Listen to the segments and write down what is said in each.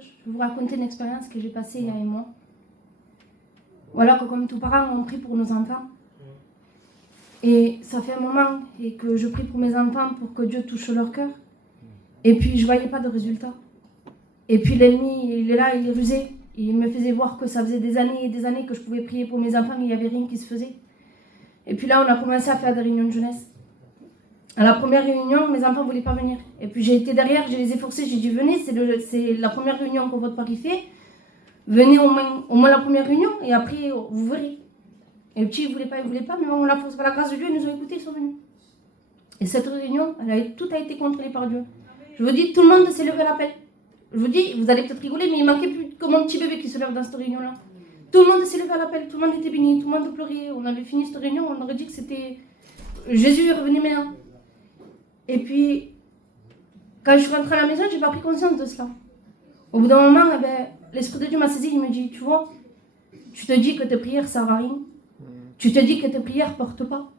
Je vais vous raconter une expérience que j'ai passée il y a un mois. Voilà, que comme tous parents, on prie pour nos enfants. Et ça fait un moment et que je prie pour mes enfants pour que Dieu touche leur cœur. Et puis je ne voyais pas de résultat. Et puis l'ennemi, il est là, il est rusé. Il me faisait voir que ça faisait des années et des années que je pouvais prier pour mes enfants et il n'y avait rien qui se faisait. Et puis là, on a commencé à faire des réunions de jeunesse. À la première réunion, mes enfants ne voulaient pas venir. Et puis j'ai été derrière, je les ai forcés, j'ai dit venez, c'est la première réunion que votre pari fait. Venez au moins la première réunion et après vous verrez. Et le petit, il ne voulait pas, mais on l'a forcé par la grâce de Dieu, ils nous ont écoutés, ils sont venus. Et cette réunion, tout a été contrôlé par Dieu. Je vous dis, tout le monde s'est levé à l'appel. Je vous dis, vous allez peut-être rigoler, mais il manquait plus que mon petit bébé qui se lève dans cette réunion-là. Tout le monde s'est levé à l'appel, tout le monde était béni, tout le monde pleurait. On avait fini cette réunion, on aurait dit que c'était Jésus est revenu maintenant. Et puis, quand je suis rentrée à la maison, je n'ai pas pris conscience de cela. Au bout d'un moment, l'Esprit de Dieu m'a saisi, il me dit, tu vois, tu te dis que tes prières ne servent à rien. Tu te dis que tes prières ne portent pas.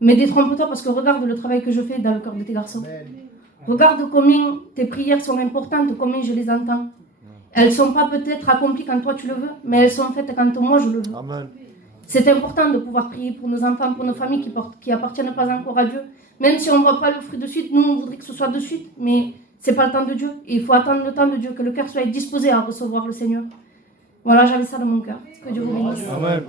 Mais détrompe-toi parce que regarde le travail que je fais dans le cœur de tes garçons. Regarde combien tes prières sont importantes, combien je les entends. Elles ne sont pas peut-être accomplies quand toi tu le veux, mais elles sont faites quand moi je le veux. Amen. C'est important de pouvoir prier pour nos enfants, pour nos familles qui appartiennent pas encore à Dieu. Même si on ne voit pas le fruit de suite, nous on voudrait que ce soit de suite, mais ce n'est pas le temps de Dieu. Et il faut attendre le temps de Dieu, que le cœur soit disposé à recevoir le Seigneur. Voilà, j'avais ça dans mon cœur. Que Dieu vous bénisse. Amen.